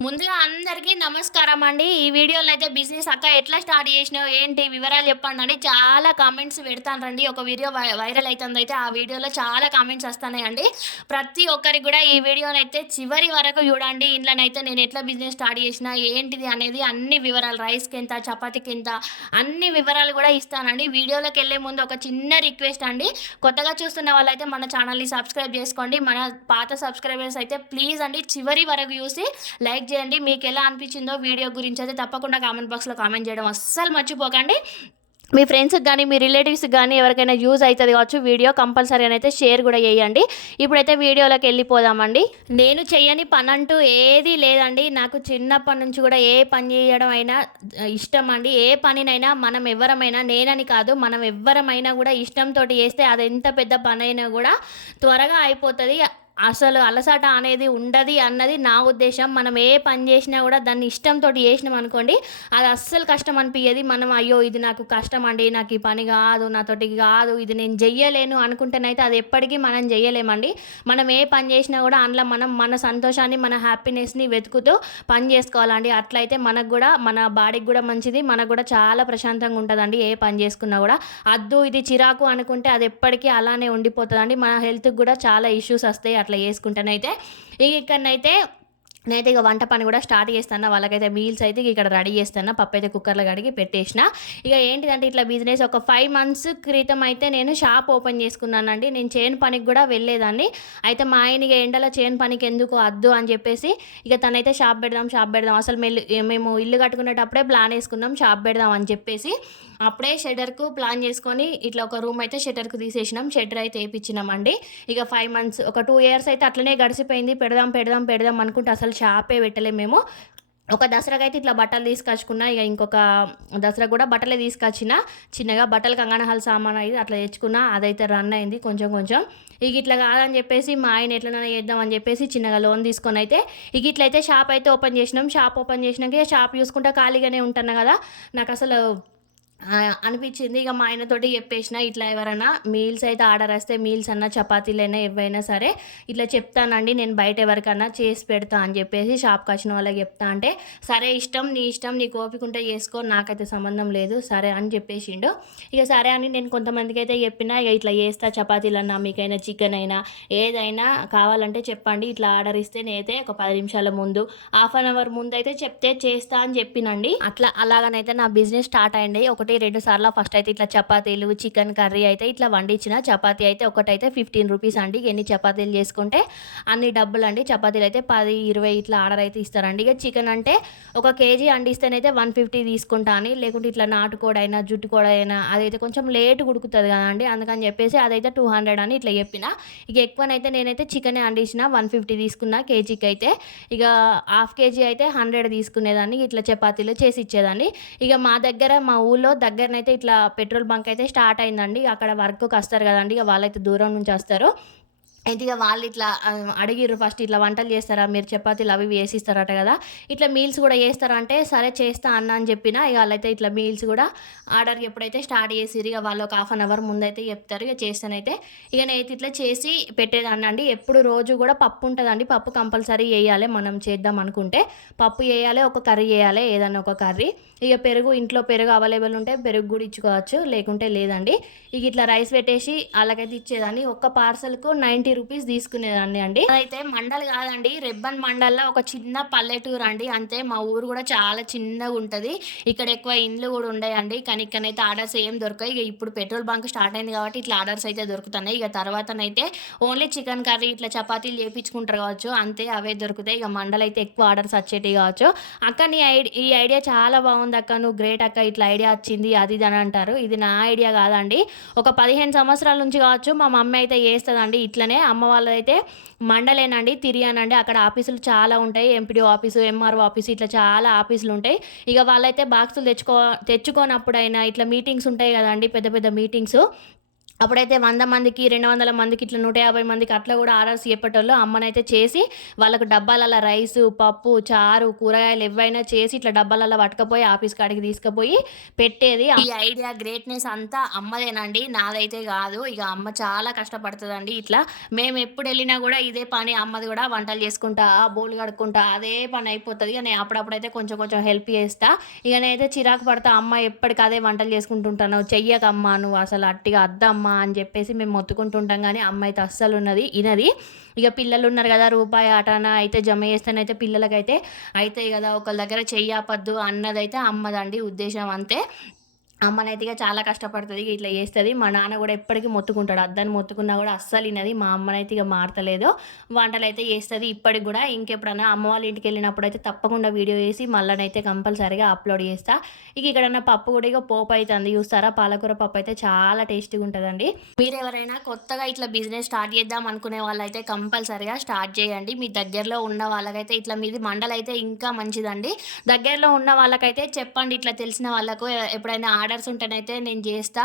ముందుగా అందరికీ నమస్కారం అండి. ఈ వీడియోలో అయితే బిజినెస్ అక్క ఎట్లా స్టార్ట్ చేసినావు? ఏంటి? వివరాలు చెప్పండి అండి చాలా కామెంట్స్ పెడతానండి ఒక వీడియో వై- వైరల్ అవుతుంది అయితే ఆ వీడియోలో చాలా కామెంట్స్ వస్తున్నాయండి ప్రతి ఒక్కరికి కూడా ఈ వీడియోని అయితే చివరి వరకు చూడండి. ఇంట్లోనైతే నేను ఎట్లా బిజినెస్ స్టార్ట్ చేసిన ఏంటిది అనేది అన్ని వివరాలు రైస్కి ఎంత చపాతీకి ఎంత అన్ని వివరాలు కూడా ఇస్తానండి. వీడియోలోకి వెళ్ళే ముందు ఒక చిన్న రిక్వెస్ట్ అండి. కొత్తగా చూస్తున్న వాళ్ళైతే మన ఛానల్ని సబ్స్క్రైబ్ చేసుకోండి. మన పాత సబ్స్క్రైబర్స్ అయితే ప్లీజ్ అండి చివరి వరకు చూసి లైక్ చేయండి. మీకు ఎలా అనిపించిందో వీడియో గురించి అయితే తప్పకుండా కామెంట్ బాక్స్లో కామెంట్ చేయడం అస్సలు మర్చిపోకండి. మీ ఫ్రెండ్స్కి కానీ మీ రిలేటివ్స్కి కానీ ఎవరికైనా యూజ్ అవుతుంది కావచ్చు వీడియో కంపల్సరీ అయితే షేర్ కూడా చేయండి. ఇప్పుడైతే వీడియోలోకి వెళ్ళిపోదామండి. నేను చేయని పని అంటూ ఏది లేదండి. నాకు చిన్నప్పటి నుంచి కూడా ఏ పని చేయడం అయినా ఇష్టం అండి. ఏ పనినైనా మనం ఎవరమైనా నేనని కాదు మనం ఎవరమైనా కూడా ఇష్టంతో చేస్తే అది ఎంత పెద్ద పని అయినా కూడా త్వరగా అయిపోతుంది. అసలు అలసట అనేది ఉండదు అన్నది నా ఉద్దేశం. మనం ఏ పని చేసినా కూడా దాన్ని ఇష్టంతో చేసినాం అనుకోండి అది అస్సలు కష్టం అనిపించేది మనం అయ్యో ఇది నాకు కష్టం అండి నాకు ఈ పని కాదు నాతోటి కాదు ఇది నేను చెయ్యలేను అనుకుంటేనైతే అది ఎప్పటికీ మనం చెయ్యలేమండి. మనం ఏ పని చేసినా కూడా అందులో మనం మన సంతోషాన్ని మన హ్యాపీనెస్ని వెతుకుతూ పని చేసుకోవాలండి. అట్లయితే మనకు కూడా మన బాడీకి కూడా మంచిది మనకు కూడా చాలా ప్రశాంతంగా ఉంటుందండి ఏ పని చేసుకున్నా కూడా. అద్దు ఇది చిరాకు అనుకుంటే అది ఎప్పటికీ అలానే ఉండిపోతుందండి. మన హెల్త్కి కూడా చాలా ఇష్యూస్ వస్తాయి అట్లా చేసుకుంటేనైతే ఇక ఇక్కడనైతే నేనైతే ఇక వంట పని కూడా స్టార్ట్ చేస్తాను వాళ్ళకైతే మీల్స్ అయితే ఇక ఇక్కడ రెడీ చేస్తాను పప్పు అయితే కుక్కర్లో కడిగి పెట్టేసిన. ఇక ఏంటిదంటే ఇట్లా బిజినెస్ ఒక ఫైవ్ మంత్స్ క్రితం అయితే నేను షాప్ ఓపెన్ చేసుకున్నానండి. నేను చేను పనికి కూడా వెళ్ళేదాన్ని. అయితే మా ఆయన ఇక ఎండలో చేను పనికి ఎందుకు వద్దు అని చెప్పేసి ఇక తనైతే షాప్ పెడదాం షాప్ పెడదాం. అసలు మెల్లి మేము ఇల్లు కట్టుకునేటప్పుడే ప్లాన్ వేసుకున్నాం షాప్ పెడదాం అని చెప్పేసి. అప్పుడే షెటర్కు ప్లాన్ చేసుకొని ఇట్లా ఒక రూమ్ అయితే షెటర్కు తీసేసినాం. షెటర్ అయితే వేయించినామండి ఇక ఫైవ్ మంత్స్ ఒక టూ ఇయర్స్ అయితే అట్లనే గడిచిపోయింది. పెడదాం పెడదాం పెడదాం అనుకుంటే అసలు షాపే పెట్టలేము మేము. ఒక దసరాకి అయితే ఇట్లా బట్టలు తీసుకొచ్చుకున్నా. ఇక ఇంకొక దసరా కూడా బట్టలే తీసుకొచ్చిన. చిన్నగా బట్టలు కంగనహాల సామాన్ అయితే అట్లా తెచ్చుకున్నా. అదైతే రన్ అయింది కొంచెం కొంచెం. ఇక ఇట్లా కాదని చెప్పేసి మా ఆయన ఎట్లనైనా చేద్దాం అని చెప్పేసి చిన్నగా లోన్ తీసుకొని అయితే ఇక ఇట్లయితే షాప్ అయితే ఓపెన్ చేసినాం. షాప్ ఓపెన్ చేసినాక షాప్ చూసుకుంటా ఖాళీగానే ఉంటాను కదా. నాకు అసలు అనిపించింది. ఇక మా ఆయనతోటి చెప్పేసిన ఇట్లా ఎవరైనా మీల్స్ అయితే ఆర్డర్ వస్తే మీల్స్ అన్నా చపాతీలైనా ఏవైనా సరే ఇట్లా చెప్తానండి నేను బయట ఎవరికన్నా చేసి పెడతా అని చెప్పేసి షాప్కి వచ్చిన వాళ్ళకి చెప్తా అంటే సరే ఇష్టం నీ ఇష్టం నీ ఓపిక ఉంటే చేసుకో నాకైతే సంబంధం లేదు సరే అని చెప్పేసిండు. ఇక సరే అని నేను కొంతమందికి అయితే చెప్పిన ఇక ఇట్లా చేస్తా చపాతీలన్నా మీకైనా చికెన్ అయినా ఏదైనా కావాలంటే చెప్పండి ఇట్లా ఆర్డర్ ఇస్తే నేనైతే ఒక పది నిమిషాల ముందు హాఫ్ అన్ అవర్ ముందు అయితే చెప్తే చేస్తా అని చెప్పినండి. అట్లా అలాగనైతే నా బిజినెస్ స్టార్ట్ అయింది. ఒకటి రెండు సార్లు ఫస్ట్ అయితే ఇట్లా చపాతీలు చికెన్ కర్రీ అయితే ఇట్లా వండించిన. చపాతీ అయితే ఒకటైతే ఫిఫ్టీన్ రూపీస్ అండి. ఎన్ని చపాతీలు చేసుకుంటే అన్ని డబ్బులు అండి చపాతీలు అయితే పది ఇరవై ఇట్లా ఆర్డర్ అయితే ఇస్తారండి. ఇక చికెన్ అంటే ఒక కేజీ అండిస్తేనైతే వన్ ఫిఫ్టీ తీసుకుంటా అని లేకుంటే ఇట్లా నాటుకోడైనా జుట్టుకోడైనా అదైతే కొంచెం లేట్ ఉడుకుతుంది కదండి. అందుకని చెప్పేసి అదైతే టూ హండ్రెడ్ అని ఇట్లా చెప్పిన. ఇక ఎక్కువనైతే నేనైతే చికెన్ అండిసిన వన్ ఫిఫ్టీ తీసుకున్నా కేజీకి అయితే. ఇక హాఫ్ కేజీ అయితే హండ్రెడ్ తీసుకునేదాన్ని ఇట్లా చపాతీలు చేసి ఇచ్చేదాన్ని. ఇక మా దగ్గర మా ఊళ్ళో దగ్గరనైతే ఇట్లా పెట్రోల్ బంక్ అయితే స్టార్ట్ అయిందండి. అక్కడ వర్క్కి వస్తారు కదండి. ఇక వాళ్ళైతే దూరం నుంచి వస్తారు. అయితే ఇక వాళ్ళు ఇట్లా అడిగిర్రు ఫస్ట్ ఇట్లా వంటలు చేస్తారా మీరు చపాతీలు అవి వేసిస్తారట కదా. ఇట్లా మీల్స్ కూడా చేస్తారా అంటే సరే చేస్తా అన్న అని చెప్పిన ఇక వాళ్ళైతే ఇట్లా మీల్స్ కూడా ఆర్డర్ ఎప్పుడైతే స్టార్ట్ చేసిరు ఇక వాళ్ళు ఒక హాఫ్ అన్ అవర్ ముందైతే చెప్తారు ఇక చేస్తానైతే. ఇక నేనైతే ఇట్లా చేసి పెట్టేదాన్ని అండి. ఎప్పుడు రోజు కూడా పప్పు ఉంటుందండి. పప్పు కంపల్సరీ వేయాలి మనం చేద్దాం అనుకుంటే. పప్పు వేయాలి ఒక కర్రీ వేయాలి ఏదైనా ఒక కర్రీ. ఇక పెరుగు ఇంట్లో పెరుగు అవైలబుల్ ఉంటే పెరుగు కూడా ఇచ్చుకోవచ్చు లేకుంటే లేదండి. ఇక ఇట్లా రైస్ పెట్టేసి వాళ్ళకైతే ఇచ్చేదాన్ని. ఒక్క పార్సల్కు నైంటీ రూపీస్ తీసుకునేదాన్ని అండి. అయితే మండల్ కాదండి రెబ్బన్ మండల్లో ఒక చిన్న పల్లెటూరు అండి. అంతే మా ఊరు కూడా చాలా చిన్నగా ఉంటుంది. ఇక్కడ ఎక్కువ ఇండ్లు కూడా ఉండయండి. కానీ ఇక్కడైతే ఆర్డర్స్ ఏం దొరకాయి ఇక ఇప్పుడు పెట్రోల్ బంక్ స్టార్ట్ అయింది కాబట్టి ఇట్లా ఆర్డర్స్ అయితే దొరుకుతున్నాయి. ఇక తర్వాతనైతే ఓన్లీ చికెన్ కర్రీ ఇట్లా చపాతీలు చేపించుకుంటారు కావచ్చు. అంతే అవే దొరుకుతాయి. ఇక మండల్ అయితే ఎక్కువ ఆర్డర్స్ వచ్చేటివి కావచ్చు. అక్క నీ ఐడి ఈ ఐడియా చాలా బాగుంది అక్క. నువ్వు గ్రేట్ అక్క. ఇట్లా ఐడియా వచ్చింది అది ఇది అని అంటారు. ఇది నా ఐడియా కాదండి. ఒక పదిహేను సంవత్సరాల నుంచి కావచ్చు మా మమ్మీ అయితే చేస్తుందండి. ఇట్లనే అమ్మ వాళ్ళైతే మండలేనండి తిరిగానండి అక్కడ ఆఫీసులు చాలా ఉంటాయి. ఎంపీడీ ఆఫీసు ఎంఆర్ఓ ఆఫీసు ఇట్లా చాలా ఆఫీసులు ఉంటాయి. ఇక వాళ్ళైతే బాక్సులు తెచ్చుకో తెచ్చుకోనప్పుడైనా ఇట్లా మీటింగ్స్ ఉంటాయి కదండి పెద్ద పెద్ద మీటింగ్స్. అప్పుడైతే వంద మందికి రెండు వందల మందికి ఇట్లా నూట యాభై మందికి అట్లా కూడా ఆర్డర్స్ చెప్పేటోళ్ళు అమ్మనైతే చేసి వాళ్ళకు డబ్బాలలో రైస్ పప్పు చారు కూరగాయలు ఎవైనా చేసి ఇట్లా డబ్బాలలో పట్టుకపోయి ఆఫీస్ కాడికి తీసుకుపోయి పెట్టేది. ఈ ఐడియా గ్రేట్నెస్ అంతా అమ్మదేనండి. నాదైతే కాదు. ఇక అమ్మ చాలా కష్టపడుతుందండి ఇట్లా. మేము ఎప్పుడు వెళ్ళినా కూడా ఇదే పని అమ్మది కూడా వంటలు చేసుకుంటా బోలు కడుక్కుంటా అదే పని అయిపోతుంది. ఇక నేను అప్పుడప్పుడైతే కొంచెం కొంచెం హెల్ప్ చేస్తా. ఇక నేనైతే చిరాకు పడతా అమ్మ ఎప్పటికి అదే వంటలు చేసుకుంటుంటాను చెయ్యకమ్మా నువ్వు అసలు అట్టిగా అద్దమ్మ. అని చెప్పేసి మేము మొత్తుకుంటుంటాం కానీ అమ్మ అయితే అస్సలు ఉన్నది ఇనది. ఇక పిల్లలు ఉన్నారు కదా రూపాయి ఆటన అయితే జమ చేస్తానైతే పిల్లలకైతే అవుతాయి కదా ఒకళ్ళ దగ్గర చెయ్యపద్దు అన్నదైతే అమ్మదండి ఉద్దేశం అంతే. అమ్మనైతే ఇక చాలా కష్టపడుతుంది ఇక ఇట్లా చేస్తుంది. మా నాన్న కూడా ఎప్పటికీ మొత్తుకుంటాడు. అద్దని మొత్తుకున్నా కూడా అస్సలు వినది. మా అమ్మనైతే ఇక మారతలేదు. వంటలు అయితే చేస్తుంది ఇప్పటికి కూడా. ఇంకెప్పుడైనా అమ్మ వాళ్ళ ఇంటికి వెళ్ళినప్పుడు అయితే తప్పకుండా వీడియో చేసి మళ్ళనైతే కంపల్సరీగా అప్లోడ్ చేస్తా. ఇక ఇక్కడన్నా పప్పు కూడా ఇక పోపు అవుతుంది చూస్తారా? పాలకూర పప్పు అయితే చాలా టేస్టీగా ఉంటుందండి. మీరు ఎవరైనా కొత్తగా ఇట్లా బిజినెస్ స్టార్ట్ చేద్దాం అనుకునే వాళ్ళైతే కంపల్సరీగా స్టార్ట్ చేయండి. మీ దగ్గరలో ఉన్న వాళ్ళకైతే ఇట్లా మీది మండలైతే ఇంకా మంచిదండి. దగ్గరలో ఉన్న వాళ్ళకైతే చెప్పండి. ఇట్లా తెలిసిన వాళ్ళకు ఎప్పుడైనా ఆర్డర్స్ ఉంటేనైతే నేను చేస్తా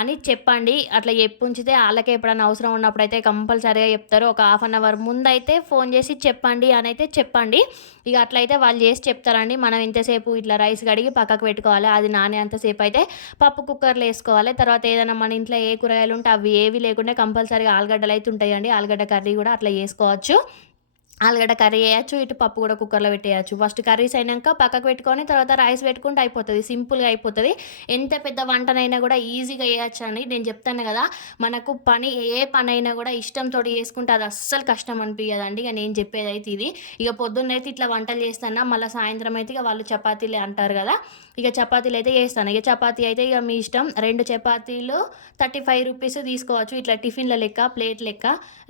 అని చెప్పండి. అట్లా చెప్పు ఉంచితే వాళ్ళకి ఎప్పుడైనా అవసరం ఉన్నప్పుడు అయితే కంపల్సరీగా చెప్తారు. ఒక హాఫ్ అన్ అవర్ ముందైతే ఫోన్ చేసి చెప్పండి అని అయితే చెప్పండి. ఇక అట్లయితే వాళ్ళు చేసి చెప్తారండి. మనం ఇంతసేపు ఇట్లా రైస్ కడిగి పక్కకు పెట్టుకోవాలి. అది నానే అంతసేపు అయితే పప్పు కుక్కర్లో వేసుకోవాలి. తర్వాత ఏదైనా మన ఇంట్లో ఏ కూరగాయలు ఉంటే అవి ఏవి లేకుండా కంపల్సరీగా ఆలుగడ్డలు అయితే ఉంటాయండి. ఆలుగడ్డ కర్రీ కూడా అట్లా చేసుకోవచ్చు. ఆలుగడ్డ కర్రీ వేయచ్చు ఇటు పప్పు కూడా కుక్కర్లో పెట్టేయచ్చు. ఫస్ట్ కర్రీస్ అయినాక పక్కకు పెట్టుకొని తర్వాత రైస్ పెట్టుకుంటే అయిపోతుంది సింపుల్గా అయిపోతుంది. ఎంత పెద్ద వంటనైనా కూడా ఈజీగా వేయచ్చు అని నేను చెప్తాను కదా. మనకు పని ఏ పని అయినా కూడా ఇష్టంతో చేసుకుంటే అది అస్సలు కష్టం అనిపించదండి ఇక నేను చెప్పేది అయితే ఇది. ఇక పొద్దున్నైతే ఇట్లా వంటలు చేస్తానా మళ్ళీ సాయంత్రం అయితే ఇక వాళ్ళు చపాతీలు అంటారు కదా. ఇక చపాతీలు అయితే చేస్తాను. ఇక చపాతీ అయితే ఇక మీ ఇష్టం. రెండు చపాతీలు థర్టీ ఫైవ్ రూపీస్ తీసుకోవచ్చు. ఇట్లా టిఫిన్ల లెక్క ప్లేట్ లెక్క.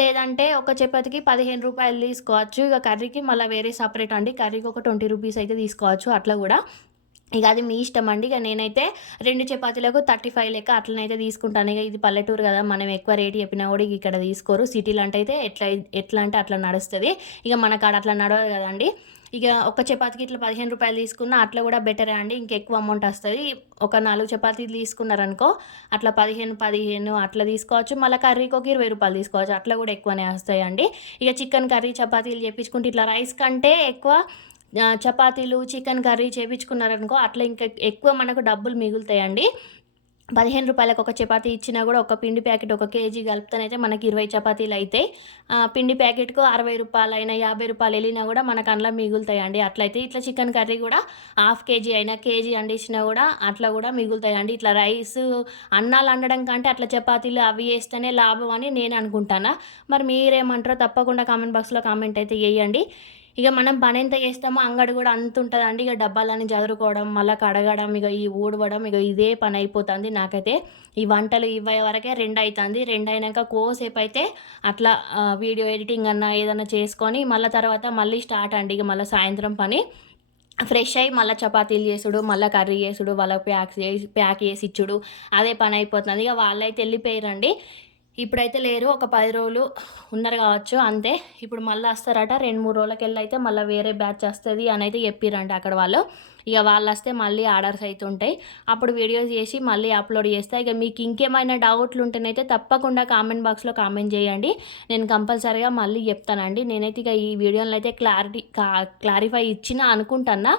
లేదంటే ఒక చపాతీకి పదిహేను రూపాయలు తీసుకోవచ్చు ఇక కర్రీకి మళ్ళీ వేరే సపరేట్ అండి. కర్రీకి ఒక ట్వంటీ రూపీస్ అయితే తీసుకోవచ్చు. అట్లా కూడా. ఇక అది మీ ఇష్టం అండి. ఇక నేనైతే రెండు చపాతీలకు థర్టీ ఫైవ్ లెక్క అట్లనైతే తీసుకుంటాను. ఇక ఇది పల్లెటూరు కదా మనం ఎక్కువ రేట్ చెప్పినా కూడా ఇక ఇక్కడ తీసుకోరు. సిటీలంటే అయితే ఎట్లా ఎట్లా అంటే అట్లా నడుస్తుంది. ఇక మన కాడ అట్లా నడవదు కదండి. ఇక ఒక చపాతీకి ఇట్లా పదిహేను రూపాయలు తీసుకున్న అట్లా కూడా బెటరే అండి. ఇంకెక్కువ అమౌంట్ వస్తుంది. ఒక నాలుగు చపాతీలు తీసుకున్నారనుకో అట్లా పదిహేను పదిహేను అట్లా తీసుకోవచ్చు. మళ్ళీ కర్రీకి ఒక ఇరవై రూపాయలు తీసుకోవచ్చు. అట్లా కూడా ఎక్కువనే వస్తాయి అండి. ఇక చికెన్ కర్రీ చపాతీలు చేపించుకుంటే ఇట్లా రైస్ కంటే ఎక్కువ చపాతీలు చికెన్ కర్రీ చేపించుకున్నారనుకో అట్లా ఇంకా ఎక్కువ మనకు డబ్బులు మిగులుతాయండి. పదిహేను రూపాయలకు ఒక చపాతీ ఇచ్చినా కూడా ఒక పిండి ప్యాకెట్ ఒక కేజీ కలుపుతానైతే మనకి ఇరవై చపాతీలు అయితే. పిండి ప్యాకెట్కు అరవై రూపాయలు అయినా యాభై రూపాయలు వెళ్ళినా కూడా మనకు అందులో మిగులుతాయండి. అట్లయితే ఇట్లా చికెన్ కర్రీ కూడా హాఫ్ కేజీ అయినా కేజీ వండించినా కూడా అట్లా కూడా మిగులుతాయండి. ఇట్లా రైస్ అన్నాలు వండడం కంటే అట్లా చపాతీలు అవి వేస్తేనే లాభం అని నేను అనుకుంటానా. మరి మీరేమంటారో తప్పకుండా కామెంట్ బాక్స్లో కామెంట్ అయితే వేయండి ఇక మనం పని ఎంత చేస్తామో అంగడి కూడా అంత ఉంటుందండి. ఇక డబ్బాలని చదురుకోవడం మళ్ళీ కడగడం ఇక ఈ ఊడవడం ఇక ఇదే పని అయిపోతుంది నాకైతే. ఈ వంటలు ఇవ్వే వరకే రెండు అవుతుంది రెండు అయినాక కోసేపు అయితే అట్లా వీడియో ఎడిటింగ్ అన్నా ఏదన్నా చేసుకొని మళ్ళీ తర్వాత మళ్ళీ స్టార్ట్ అండి. ఇక మళ్ళీ సాయంత్రం పని. ఫ్రెష్ అయ్యి మళ్ళీ చపాతీలు చేసుడు మళ్ళీ కర్రీ చేసుడు వాళ్ళకి ప్యాక్ చేసి ప్యాక్ చేసి ఇచ్చుడు. అదే పని అయిపోతుంది. ఇక వాళ్ళైతే వెళ్ళిపోయారండి. ఇప్పుడైతే లేరు. ఒక పది రోజులు ఉన్నారు కావచ్చు అంతే. ఇప్పుడు మళ్ళీ వస్తారట. రెండు మూడు రోజులకి వెళ్ళి అయితే మళ్ళీ వేరే బ్యాచ్ వస్తుంది అని అయితే చెప్పిరంట అక్కడ వాళ్ళు. ఇక వాళ్ళు వస్తే మళ్ళీ ఆర్డర్స్ అవుతుంటాయి అప్పుడు వీడియోస్ చేసి మళ్ళీ అప్లోడ్ చేస్తా. ఇక మీకు ఇంకేమైనా డౌట్లు ఉంటేనైతే తప్పకుండా కామెంట్ బాక్స్లో కామెంట్ చేయండి. నేను కంపల్సరీగా మళ్ళీ చెప్తానండి. నేనైతే ఇక ఈ వీడియోలో అయితే క్లారిటీ క్లారిఫై ఇచ్చిన అనుకుంటున్నా.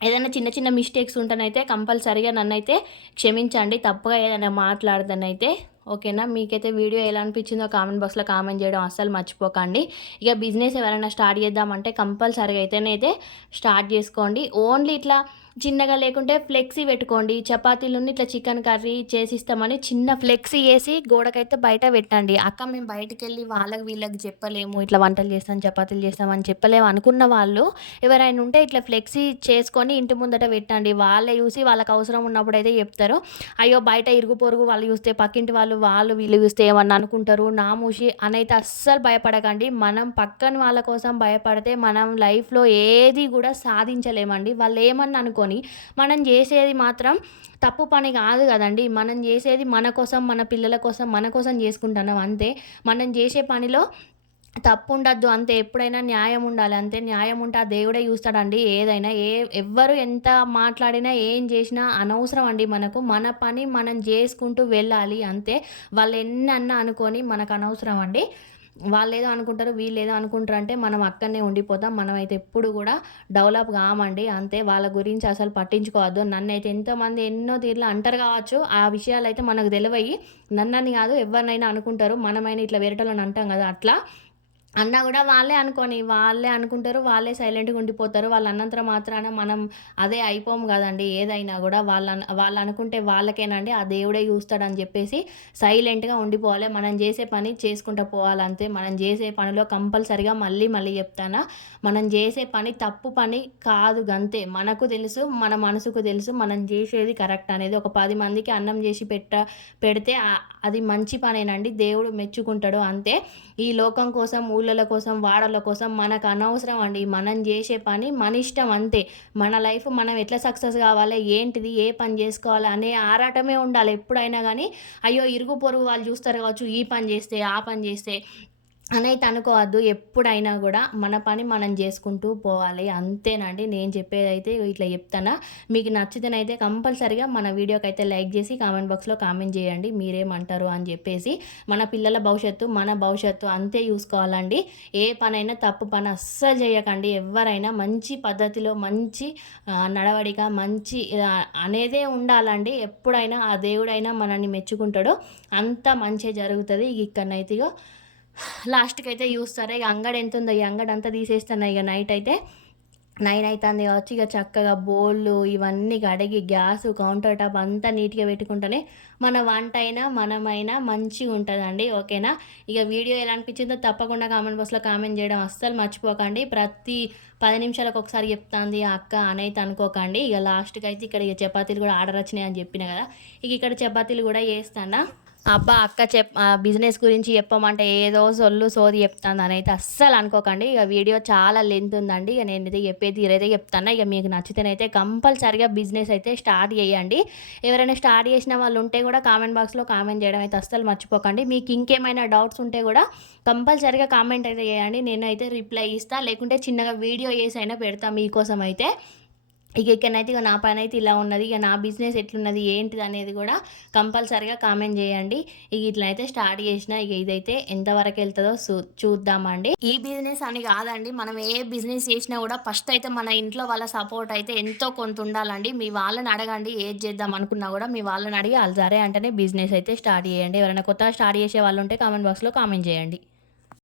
ఏదైనా చిన్న చిన్న మిస్టేక్స్ ఉంటేనైతే కంపల్సరీగా నన్నైతే క్షమించండి. తప్పుగా ఏదైనా మాట్లాడదనైతే ఓకేనా? మీకైతే వీడియో ఎలా అనిపించిందో కామెంట్ బాక్స్లో కామెంట్ చేయడం అస్సలు మర్చిపోకండి. ఇక బిజినెస్ ఎవరైనా స్టార్ట్ చేద్దామంటే కంపల్సరీగా అయితేనైతే స్టార్ట్ చేసుకోండి. ఓన్లీ ఇట్లా చిన్నగా లేకుంటే ఫ్లెక్సీ పెట్టుకోండి. చపాతీలు ఇట్లా చికెన్ కర్రీ చేసిస్తామని చిన్న ఫ్లెక్సీ వేసి గోడకైతే బయట పెట్టండి. అక్క మేము బయటకు వెళ్ళి వాళ్ళకి వీళ్ళకి చెప్పలేము. ఇట్లా వంటలు చేస్తాం చపాతీలు చేస్తామని చెప్పలేము అనుకున్న వాళ్ళు ఎవరైనా ఉంటే ఇట్లా ఫ్లెక్సీ చేసుకొని ఇంటి ముందట పెట్టండి. వాళ్ళే చూసి వాళ్ళకి అవసరం ఉన్నప్పుడు అయితే చెప్తారు. అయ్యో బయట ఇరుగు పొరుగు వాళ్ళు చూస్తే పక్కింటి వాళ్ళు వాళ్ళు వీళ్ళు చూస్తే ఏమన్నా అనుకుంటారు? నా మూసి అని అయితే అస్సలు భయపడకండి. మనం పక్కన వాళ్ళ కోసం భయపడితే మనం లైఫ్లో ఏది కూడా సాధించలేమండి. వాళ్ళు ఏమన్నా అనుకొని మనం చేసేది మాత్రం తప్పు పని కాదు కదండి. మనం చేసేది మన కోసం మన పిల్లల కోసం మన కోసం చేసుకుంటున్నాం అంతే. మనం చేసే పనిలో తప్పు ఉండద్దు అంతే. ఎప్పుడైనా న్యాయం ఉండాలి అంతే. న్యాయం ఉంటే ఆ దేవుడే చూస్తాడండి. ఏదైనా ఏ ఎవ్వరు ఎంత మాట్లాడినా ఏం చేసినా అనవసరం అండి మనకు. మన పని మనం చేసుకుంటూ వెళ్ళాలి అంతే. వాళ్ళు ఎన్ని అన్నా అనుకొని మనకు అనవసరం అండి. వాళ్ళు ఏదో అనుకుంటారు వీళ్ళు ఏదో అనుకుంటారు అంటే మనం అక్కడనే ఉండిపోతాం. మనం అయితే ఎప్పుడు కూడా డెవలప్ కామండి. అంతే వాళ్ళ గురించి అసలు పట్టించుకోవద్దు. నన్ను అయితే ఎంతోమంది ఎన్నో తీర్లు అంటారు కావచ్చు. ఆ విషయాలు అయితే మనకు తెలివయి నన్నని కాదు ఎవరినైనా అనుకుంటారు. మనమైనా ఇట్లా వేరేటోళ్ళని అంటాం కదా అట్లా. అన్నా కూడా వాళ్ళే అనుకోని వాళ్ళే అనుకుంటారు వాళ్ళే సైలెంట్గా ఉండిపోతారు. వాళ్ళు అన్నంత మాత్రాన మనం అదే అయిపోము కదండి. ఏదైనా కూడా వాళ్ళ వాళ్ళు అనుకుంటే వాళ్ళకేనండి ఆ దేవుడే చూస్తాడని చెప్పేసి సైలెంట్గా ఉండిపోవాలి. మనం చేసే పని చేసుకుంటూ పోవాలంతే. మనం చేసే పనిలో కంపల్సరిగా మళ్ళీ మళ్ళీ చెప్తానా. మనం చేసే పని తప్పు పని కాదు గంతే. మనకు తెలుసు మన మనసుకు తెలుసు మనం చేసేది కరెక్ట్ అనేది. ఒక పది మందికి అన్నం చేసి పెట్ట పెడితే అది మంచి పనేనండి దేవుడు మెచ్చుకుంటాడు అంతే. ఈ లోకం కోసం ఊళ్ళల కోసం వాడల కోసం మనకు అనవసరం అండి. మనం చేసే పని మన ఇష్టం అంతే. మన లైఫ్ మనం ఎట్లా సక్సెస్ కావాలి? ఏంటిది? ఏ పని చేసుకోవాలి? అనే ఆరాటమే ఉండాలి. ఎప్పుడైనా కానీ అయ్యో ఇరుగు పొరుగు వాళ్ళు చూస్తారు కావచ్చు ఈ పని చేస్తే ఆ పని చేస్తే. అనైతే అనుకోవద్దు. ఎప్పుడైనా కూడా మన పని మనం చేసుకుంటూ పోవాలి. అంతేనండి నేను చెప్పేదైతే ఇట్లా చెప్తానా. మీకు నచ్చితేనైతే కంపల్సరిగా మన వీడియోకి అయితే లైక్ చేసి కామెంట్ బాక్స్లో కామెంట్ చేయండి. మీరేమంటారు అని చెప్పేసి మన పిల్లల భవిష్యత్తు మన భవిష్యత్తు అంతే చూసుకోవాలండి. ఏ పనైనా తప్పు పని అస్సలు చేయకండి. ఎవరైనా మంచి పద్ధతిలో మంచి నడవడిక మంచి అనేదే ఉండాలండి. ఎప్పుడైనా ఆ దేవుడైనా మనల్ని మెచ్చుకుంటాడో. అంత మంచి జరుగుతుంది. ఇక్కడనైతే లాస్ట్కి అయితే చూస్తారు ఇక అంగడి ఎంత ఉందో ఈ అంగడి అంతా తీసేస్తాను ఇక నైట్ అయితే? నైన్ అవుతుంది కావచ్చు ఇక చక్కగా బోళ్ళు ఇవన్నీ కడిగి గ్యాస్ కౌంటర్ టాప్ అంతా నీట్గా పెట్టుకుంటేనే మన వంట అయినా మనమైనా మంచిగా ఉంటుందండి ఓకేనా? ఇక వీడియో ఎలా అనిపించిందో తప్పకుండా కామెంట్ బాక్స్లో కామెంట్ చేయడం అస్సలు మర్చిపోకండి. ప్రతి పది నిమిషాలకు ఒకసారి చెప్తాంది అక్క అనైతే అనుకోకండి. ఇక లాస్ట్కి అయితే ఇక్కడ ఇక చపాతీలు కూడా ఆర్డర్ వచ్చినాయి అని చెప్పిన కదా ఇక ఇక్కడ చపాతీలు కూడా చేస్తానా? అబ్బా అక్క చెప్ బిజినెస్ గురించి చెప్పమంటే ఏదో సొల్లు సోది చెప్తాను అని అయితే అస్సలు అనుకోకండి. ఇక వీడియో చాలా లెంత్ ఉందండి. ఇక నేను అయితే చెప్పేది ఇదైతే చెప్తాను ఇక మీకు నచ్చితేనైతే కంపల్సరిగా బిజినెస్ అయితే స్టార్ట్ చేయండి. ఎవరైనా స్టార్ట్ చేసిన వాళ్ళు ఉంటే కూడా కామెంట్ బాక్స్లో కామెంట్ చేయడం అయితే అస్సలు మర్చిపోకండి. మీకు ఇంకేమైనా డౌట్స్ ఉంటే కూడా కంపల్సరిగా కామెంట్ అయితే చేయండి. నేనైతే రిప్లై ఇస్తాను లేకుంటే చిన్నగా వీడియో చేసి అయినా పెడతా మీకోసం అయితే. ఇక ఇక్కడనైతే ఇక నా పని అయితే ఇలా ఉన్నది. ఇక నా బిజినెస్ ఎట్లున్నది ఏంటిది అనేది కూడా కంపల్సరిగా కామెంట్ చేయండి. ఇక ఇట్లయితే స్టార్ట్ చేసిన ఇక ఇదైతే ఎంతవరకు వెళ్తుందో చూ- చూద్దామండి. ఈ బిజినెస్ అని కాదండి మనం ఏ బిజినెస్ చేసినా కూడా ఫస్ట్ అయితే మన ఇంట్లో వాళ్ళ సపోర్ట్ అయితే ఎంతో కొంత ఉండాలండి. మీ వాళ్ళని అడగండి ఏది చేద్దాం అనుకున్నా కూడా మీ వాళ్ళని అడిగి వాళ్ళు సరే అంటేనే బిజినెస్ అయితే స్టార్ట్ చేయండి. ఎవరైనా కొత్తగా స్టార్ట్ చేసే వాళ్ళు ఉంటే కామెంట్ బాక్స్లో కామెంట్ చేయండి.